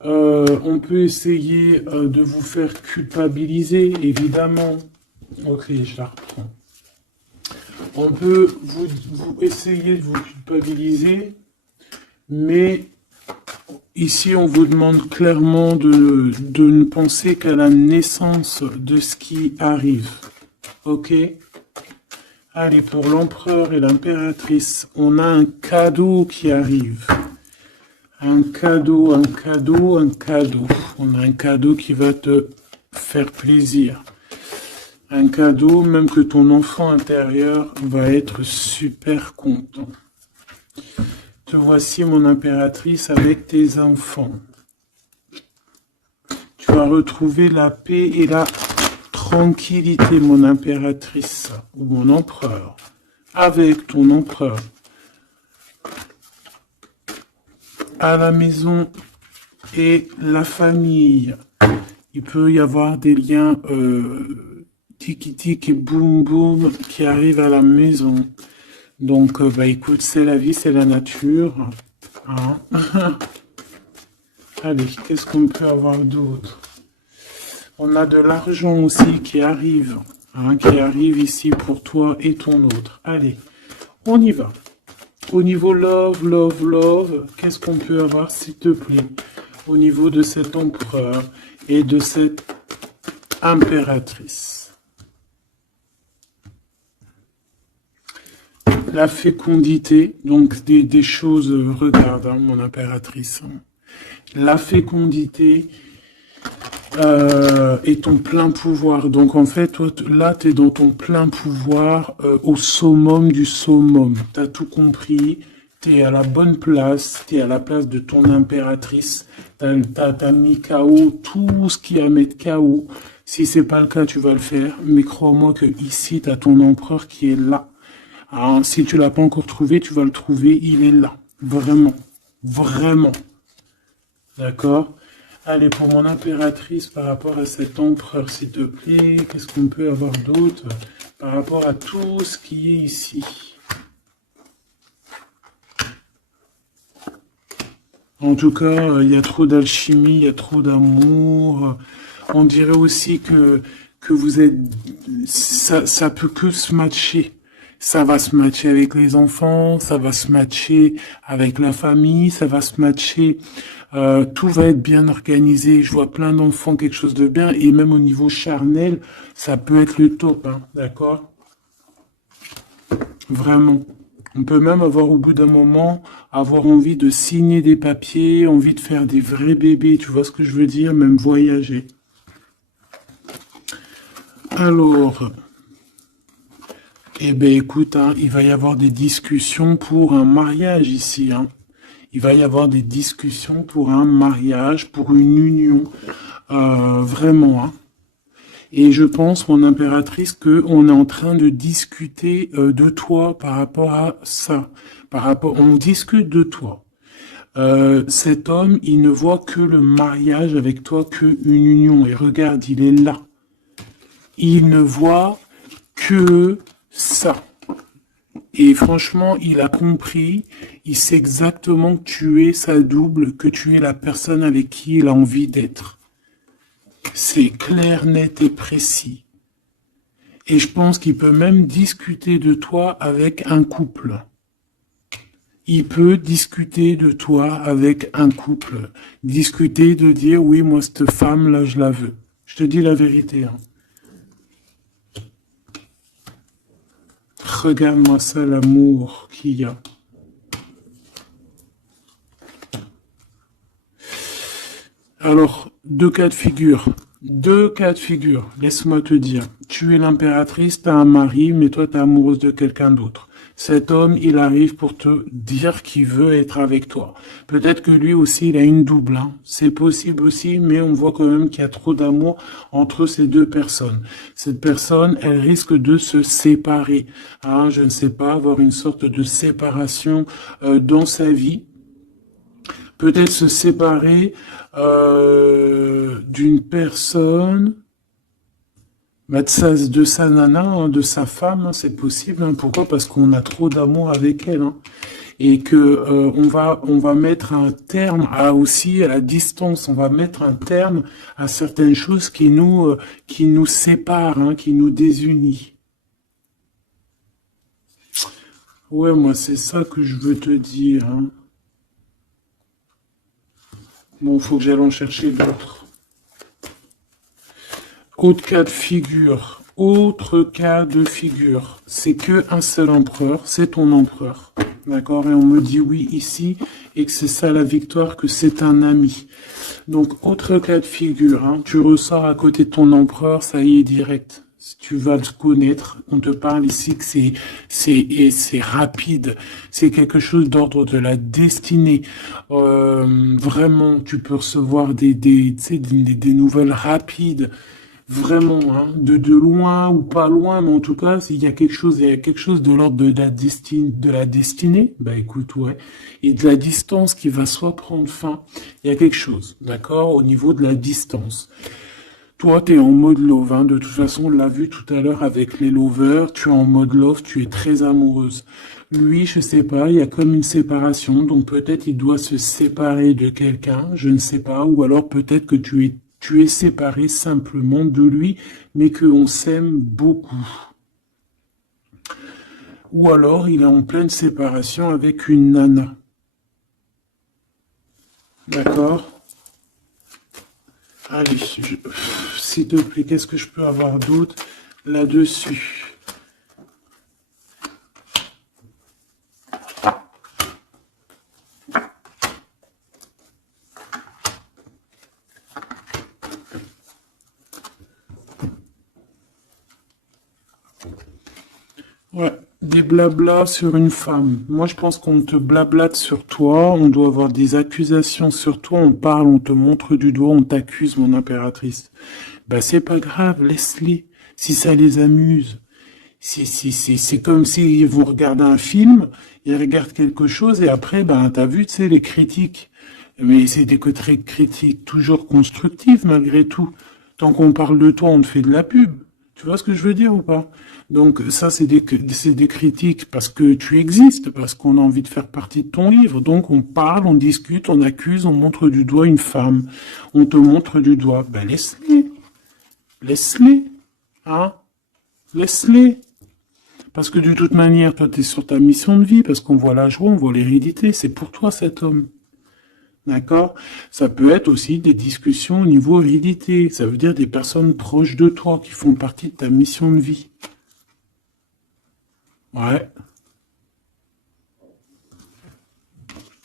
On peut essayer de vous faire culpabiliser, évidemment. Ok, je la reprends. On peut vous essayer de vous culpabiliser, mais ici on vous demande clairement de ne penser qu'à la naissance de ce qui arrive. Ok? Allez, pour l'empereur et l'impératrice, on a un cadeau qui arrive. Un cadeau, un cadeau, un cadeau. On a un cadeau qui va te faire plaisir. Un cadeau, même que ton enfant intérieur va être super content. Te voici, mon impératrice, avec tes enfants. Tu vas retrouver la paix et la tranquillité, mon impératrice, ou mon empereur, avec ton empereur. À la maison et la famille. Il peut y avoir des liens tiki-tic et boum-boum qui arrivent à la maison. Donc, bah écoute, c'est la vie, c'est la nature. Hein. Allez, qu'est-ce qu'on peut avoir d'autre? On a de l'argent aussi qui arrive. Hein, qui arrive ici pour toi et ton autre. Allez, on y va. Au niveau love, love, love, qu'est-ce qu'on peut avoir, s'il te plaît? Au niveau de cet empereur et de cette impératrice. La fécondité, donc des choses, regarde, hein, mon impératrice. Hein. La fécondité et ton plein pouvoir. Donc en fait, toi, là, tu es dans ton plein pouvoir au summum du summum. Tu as tout compris, tu es à la bonne place, tu es à la place de ton impératrice. Tu as mis KO tout ce qui est à mettre KO. Si c'est pas le cas, tu vas le faire. Mais crois-moi que ici, tu as ton empereur qui est là. Alors, si tu l'as pas encore trouvé, tu vas le trouver. Il est là. Vraiment. Vraiment. D'accord? Allez, pour mon impératrice, par rapport à cet empereur, s'il te plaît, qu'est-ce qu'on peut avoir d'autre par rapport à tout ce qui est ici? En tout cas, il y a trop d'alchimie, il y a trop d'amour. On dirait aussi que vous êtes... Ça peut que se matcher. Ça va se matcher avec les enfants, ça va se matcher avec la famille, ça va se matcher, tout va être bien organisé. Je vois plein d'enfants, quelque chose de bien, et même au niveau charnel, ça peut être le top, hein, d'accord? Vraiment. On peut même avoir au bout d'un moment, avoir envie de signer des papiers, envie de faire des vrais bébés, tu vois ce que je veux dire, même voyager. Alors, eh ben écoute, hein, il va y avoir des discussions pour un mariage ici, hein. Il va y avoir des discussions pour un mariage, pour une union, vraiment, hein. Et je pense, mon impératrice, qu'on est en train de discuter de toi par rapport à ça. On discute de toi. Cet homme, il ne voit que le mariage avec toi, que une union. Et regarde, il est là. Il ne voit que ça. Et franchement, il a compris, il sait exactement que tu es sa double, que tu es la personne avec qui il a envie d'être. C'est clair, net et précis. Et je pense qu'il peut même discuter de toi avec un couple. Il peut discuter de toi avec un couple. Discuter de dire, oui, moi, cette femme-là, je la veux. Je te dis la vérité, hein. Regarde-moi ça, l'amour qu'il y a. Alors, deux cas de figure. Deux cas de figure. Laisse-moi te dire. Tu es l'impératrice, t'as un mari, mais toi, t'es amoureuse de quelqu'un d'autre. Cet homme, il arrive pour te dire qu'il veut être avec toi. Peut-être que lui aussi, il a une double, hein. C'est possible aussi, mais on voit quand même qu'il y a trop d'amour entre ces deux personnes. Cette personne, elle risque de se séparer, hein. Je ne sais pas, avoir une sorte de séparation dans sa vie. Peut-être se séparer d'une personne, bah, de sa nana, hein, de sa femme, hein, c'est possible, hein. Pourquoi? Parce qu'on a trop d'amour avec elle, hein. Et que on va mettre un terme à aussi à la distance. On va mettre un terme à certaines choses qui nous séparent, hein, qui nous désunissent. Ouais, moi c'est ça que je veux te dire, hein. Bon, faut que j'aille en chercher d'autres. Autre cas de figure. Autre cas de figure. C'est que un seul empereur, c'est ton empereur. D'accord? Et on me dit oui ici, et que c'est ça la victoire, que c'est un ami. Donc, autre cas de figure, hein, tu ressors à côté de ton empereur, ça y est, direct. Si tu vas le connaître, on te parle ici que c'est rapide. C'est quelque chose d'ordre de la destinée. Vraiment, tu peux recevoir tu sais, des nouvelles rapides. Vraiment, hein, de loin ou pas loin, mais en tout cas, il y a quelque chose de l'ordre de la destinée, bah écoute, ouais, et de la distance qui va soit prendre fin, il y a quelque chose, d'accord, au niveau de la distance. Toi, tu es en mode love, hein, de toute façon, on l'a vu tout à l'heure avec les lovers, tu es en mode love, tu es très amoureuse. Lui, je sais pas, il y a comme une séparation, donc peut-être il doit se séparer de quelqu'un, je ne sais pas, ou alors peut-être que tu es séparé simplement de lui, mais qu'on s'aime beaucoup. Ou alors il est en pleine séparation avec une nana. D'accord? Allez, s'il te plaît, qu'est-ce que je peux avoir d'autre là-dessus? Ouais, des blablas sur une femme. Moi, je pense qu'on te blablate sur toi, on doit avoir des accusations sur toi, on parle, on te montre du doigt, on t'accuse, mon impératrice. Bah, c'est pas grave, laisse-les. Si ça les amuse. C'est comme si vous regardez un film, ils regardent quelque chose et après, ben, t'as vu, tu sais, les critiques. Mais c'est des côtés critiques toujours constructives malgré tout. Tant qu'on parle de toi, on te fait de la pub. Tu vois ce que je veux dire ou pas? Donc ça, c'est des critiques parce que tu existes, parce qu'on a envie de faire partie de ton livre. Donc on parle, on discute, on accuse, on montre du doigt une femme. On te montre du doigt. Ben laisse-les. Laisse-les. Hein? Laisse-les. Parce que de toute manière, toi, tu es sur ta mission de vie, parce qu'on voit la joie, on voit l'hérédité. C'est pour toi cet homme. D'accord? Ça peut être aussi des discussions au niveau hérédité. Ça veut dire des personnes proches de toi qui font partie de ta mission de vie. Ouais.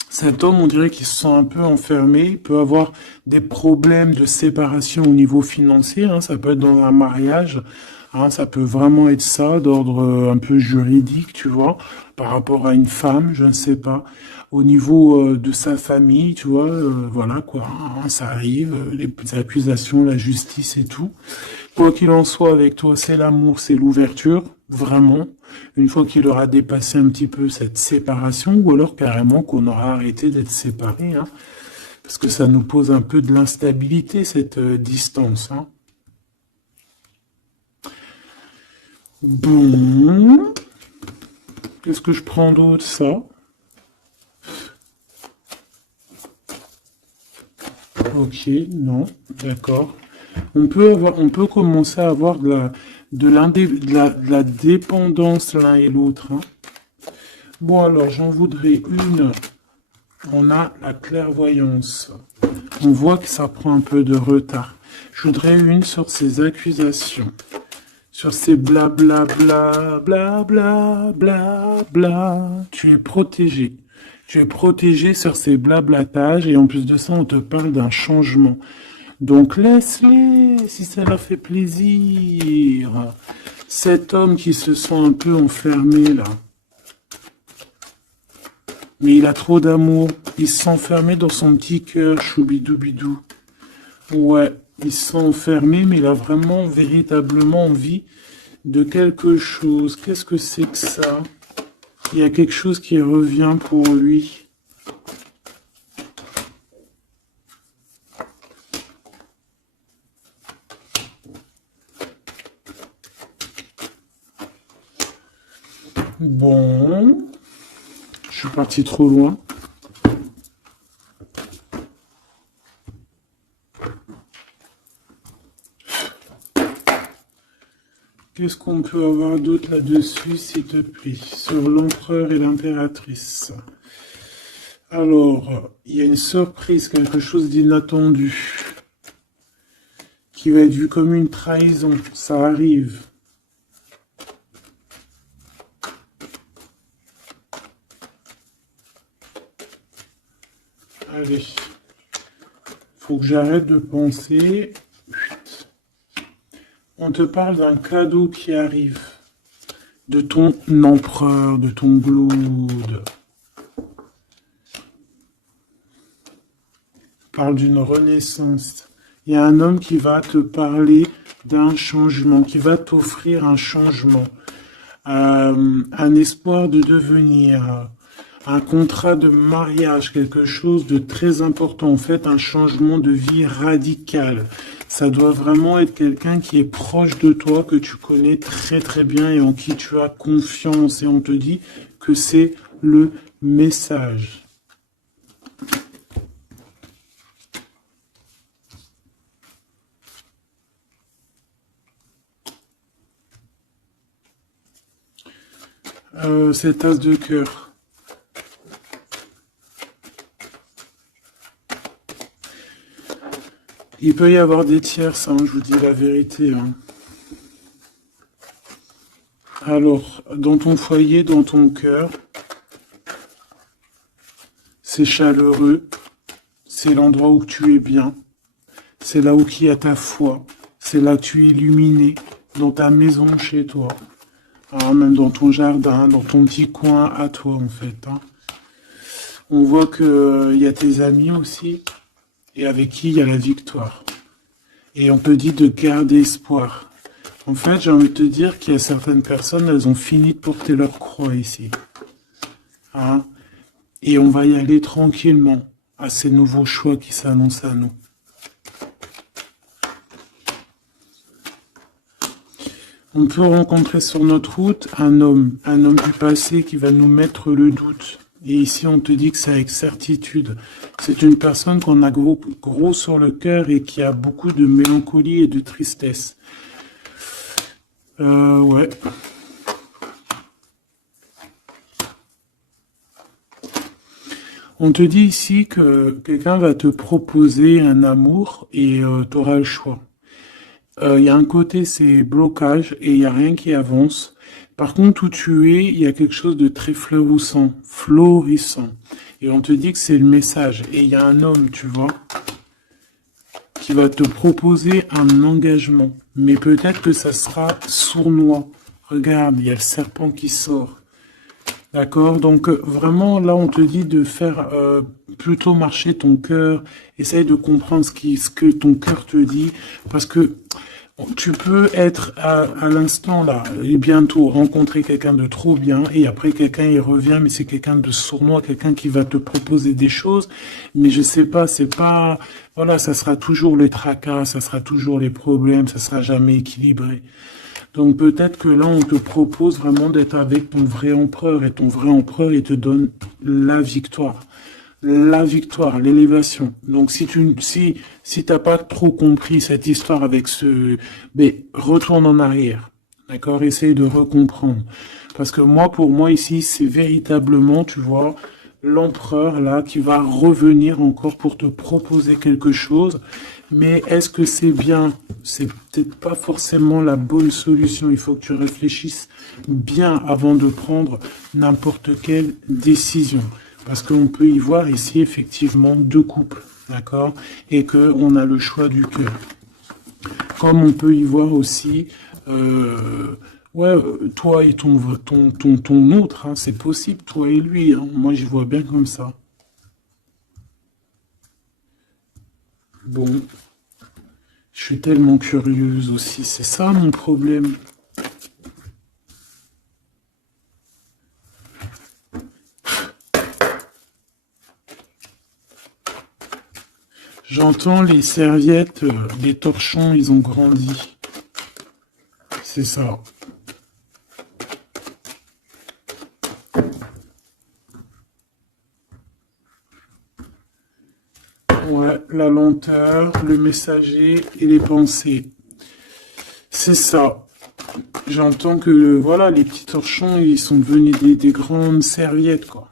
Cet homme, on dirait qu'il se sent un peu enfermé, il peut avoir des problèmes de séparation au niveau financier, hein, ça peut être dans un mariage, hein, ça peut vraiment être ça, d'ordre un peu juridique, tu vois, par rapport à une femme, je ne sais pas, au niveau de sa famille, tu vois, voilà quoi, hein, ça arrive, les accusations, la justice et tout. Quoi qu'il en soit avec toi, c'est l'amour, c'est l'ouverture, vraiment. Une fois qu'il aura dépassé un petit peu cette séparation, ou alors carrément qu'on aura arrêté d'être séparés, hein, parce que ça nous pose un peu de l'instabilité, cette distance. Hein. Bon, qu'est-ce que je prends d'autre, ça? Ok, non, d'accord. On peut commencer à avoir de la dépendance l'un et l'autre. Hein. Bon, alors, j'en voudrais une. On a la clairvoyance. On voit que ça prend un peu de retard. Je voudrais une sur ces accusations. Sur ces blabla bla bla bla bla bla. Tu es protégé. Tu es protégé sur ces blablatages et en plus de ça, on te parle d'un changement. Donc laisse-les, si ça leur fait plaisir. Cet homme qui se sent un peu enfermé là. Mais il a trop d'amour. Il se sent enfermé dans son petit cœur, choubidoubidou. Ouais, il se sent enfermé, mais il a vraiment, véritablement envie de quelque chose. Qu'est-ce que c'est que ça? Il y a quelque chose qui revient pour lui. Bon, je suis parti trop loin. Qu'est-ce qu'on peut avoir d'autre là-dessus, s'il te plaît, sur l'empereur et l'impératrice? Alors, il y a une surprise, quelque chose d'inattendu, qui va être vu comme une trahison. Ça arrive. Allez, faut que j'arrête de penser. On te parle d'un cadeau qui arrive, de ton empereur, de ton Blood. Parle d'une renaissance. Il y a un homme qui va te parler d'un changement, qui va t'offrir un changement, un espoir de devenir, un contrat de mariage, quelque chose de très important, en fait, un changement de vie radical. Ça doit vraiment être quelqu'un qui est proche de toi, que tu connais très très bien et en qui tu as confiance. Et on te dit que c'est le message. Cet as de cœur. Il peut y avoir des tierces, hein, je vous dis la vérité. Hein. Alors, dans ton foyer, dans ton cœur, c'est chaleureux, c'est l'endroit où tu es bien, c'est là où il y a ta foi, c'est là que tu es illuminé, dans ta maison, chez toi, hein, même dans ton jardin, dans ton petit coin à toi, en fait. Hein. On voit qu'il y a tes amis aussi, et avec qui il y a la victoire. Et on te dit de garder espoir. En fait, j'ai envie de te dire qu'il y a certaines personnes, elles ont fini de porter leur croix ici. Hein? Et on va y aller tranquillement à ces nouveaux choix qui s'annoncent à nous. On peut rencontrer sur notre route un homme du passé qui va nous mettre le doute. Et ici, on te dit que c'est avec certitude. C'est une personne qu'on a gros sur le cœur et qui a beaucoup de mélancolie et de tristesse. Ouais. On te dit ici que quelqu'un va te proposer un amour et tu auras le choix. Il y a un côté, c'est blocage et il n'y a rien qui avance. Par contre, où tu es, il y a quelque chose de très florissant. Et on te dit que c'est le message. Et il y a un homme, tu vois, qui va te proposer un engagement. Mais peut-être que ça sera sournois. Regarde, il y a le serpent qui sort. D'accord? Donc vraiment, là, on te dit de faire plutôt marcher ton cœur. Essaye de comprendre ce que ton cœur te dit. Parce que tu peux être à l'instant là et bientôt rencontrer quelqu'un de trop bien et après quelqu'un il revient mais c'est quelqu'un de sournois, quelqu'un qui va te proposer des choses mais je sais pas, c'est pas voilà, ça sera toujours les tracas, ça sera toujours les problèmes, ça sera jamais équilibré. Donc peut-être que là on te propose vraiment d'être avec ton vrai empereur et ton vrai empereur il te donne la victoire. La victoire, l'élévation. Donc si t'as pas trop compris cette histoire avec mais retourne en arrière. D'accord? Essaye de recomprendre. Parce que pour moi ici, c'est véritablement, tu vois, l'empereur là qui va revenir encore pour te proposer quelque chose. Mais est-ce que c'est bien? C'est peut-être pas forcément la bonne solution. Il faut que tu réfléchisses bien avant de prendre n'importe quelle décision. Parce qu'on peut y voir ici effectivement deux couples, d'accord? Et qu'on a le choix du cœur. Comme on peut y voir aussi, toi et ton autre, hein, c'est possible, toi et lui. Hein, moi, j'y vois bien comme ça. Bon, je suis tellement curieuse aussi, c'est ça mon problème. J'entends les serviettes, les torchons, ils ont grandi. C'est ça. Ouais, la lenteur, le messager et les pensées. C'est ça. J'entends que, voilà, les petits torchons, ils sont devenus des grandes serviettes, quoi.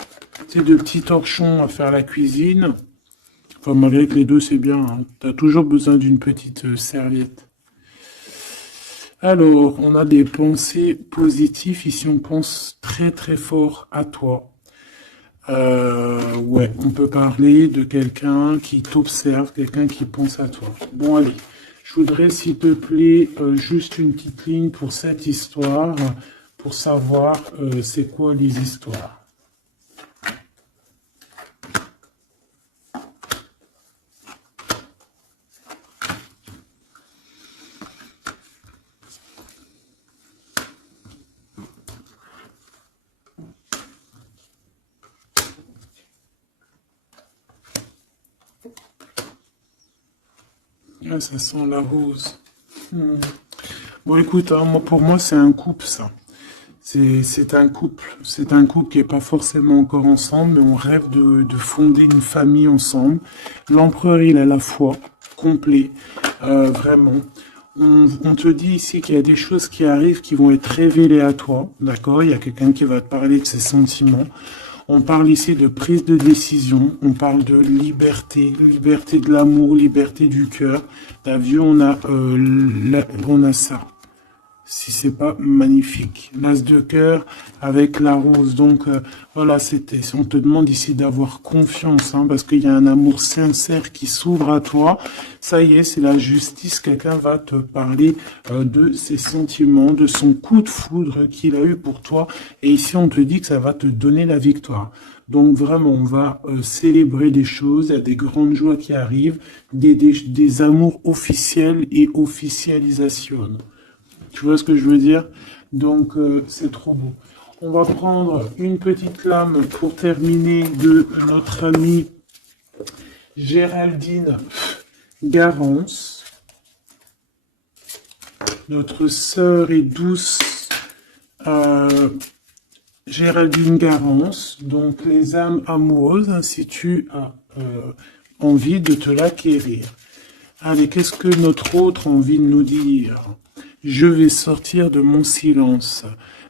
C'est de petits torchons à faire la cuisine. Enfin, malgré que les deux, c'est bien. Hein. T'as toujours besoin d'une petite serviette. Alors, on a des pensées positives. Ici, on pense très très fort à toi. Ouais, on peut parler de quelqu'un qui t'observe, quelqu'un qui pense à toi. Bon, allez, je voudrais, s'il te plaît, juste une petite ligne pour cette histoire, pour savoir c'est quoi les histoires. Ah, ça sent la rose. Bon, écoute, hein, pour moi, c'est un couple, ça. C'est un couple. C'est un couple qui est pas forcément encore ensemble, mais on rêve de fonder une famille ensemble. L'empereur, il a la foi, complet, vraiment. On te dit ici qu'il y a des choses qui arrivent qui vont être révélées à toi, d'accord? Il y a quelqu'un qui va te parler de ses sentiments. On parle ici de prise de décision, on parle de liberté, liberté de l'amour, liberté du cœur. T'as vu, on a ça. Si c'est pas magnifique. L'as de cœur avec la rose. Donc voilà, on te demande ici d'avoir confiance, hein, parce qu'il y a un amour sincère qui s'ouvre à toi. Ça y est, c'est la justice. Quelqu'un va te parler de ses sentiments, de son coup de foudre qu'il a eu pour toi. Et ici, on te dit que ça va te donner la victoire. Donc vraiment, on va célébrer des choses, il y a des grandes joies qui arrivent, des amours officiels et officialisation. Tu vois ce que je veux dire? Donc, c'est trop beau. On va prendre une petite lame pour terminer de notre amie Géraldine Garance. Notre sœur et douce Géraldine Garance. Donc, les âmes amoureuses, hein, si tu as envie de te l'acquérir. Allez, qu'est-ce que notre autre a envie de nous dire? Je vais sortir de mon silence.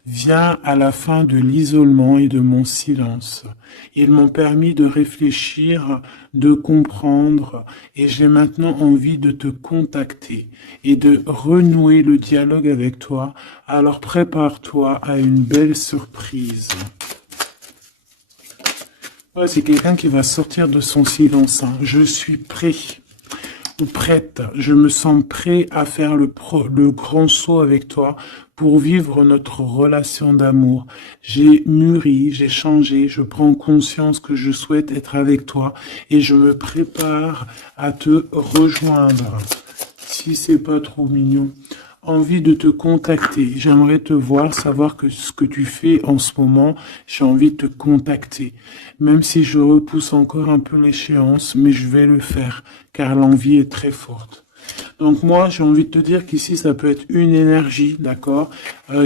vient à la fin de l'isolement et de mon silence. Ils m'ont permis de réfléchir, de comprendre, et j'ai maintenant envie de te contacter et de renouer le dialogue avec toi. Alors prépare-toi à une belle surprise. Ouais, c'est quelqu'un qui va sortir de son silence, hein. Je suis prêt ou prête. Je me sens prêt à faire le grand saut avec toi pour vivre notre relation d'amour. J'ai mûri, j'ai changé, je prends conscience que je souhaite être avec toi et je me prépare à te rejoindre. Si c'est pas trop mignon. Envie de te contacter. J'aimerais te voir, savoir que ce que tu fais en ce moment, j'ai envie de te contacter. Même si je repousse encore un peu l'échéance, mais je vais le faire, car l'envie est très forte. Donc moi, j'ai envie de te dire qu'ici, ça peut être une énergie, d'accord,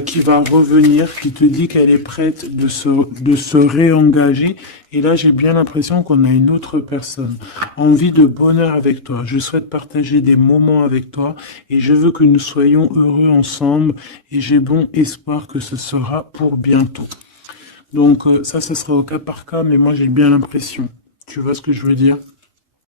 qui va revenir, qui te dit qu'elle est prête de se réengager. Et là, j'ai bien l'impression qu'on a une autre personne. Envie de bonheur avec toi. Je souhaite partager des moments avec toi et je veux que nous soyons heureux ensemble. Et j'ai bon espoir que ce sera pour bientôt. Donc ça, ce sera au cas par cas, mais moi, j'ai bien l'impression. Tu vois ce que je veux dire ?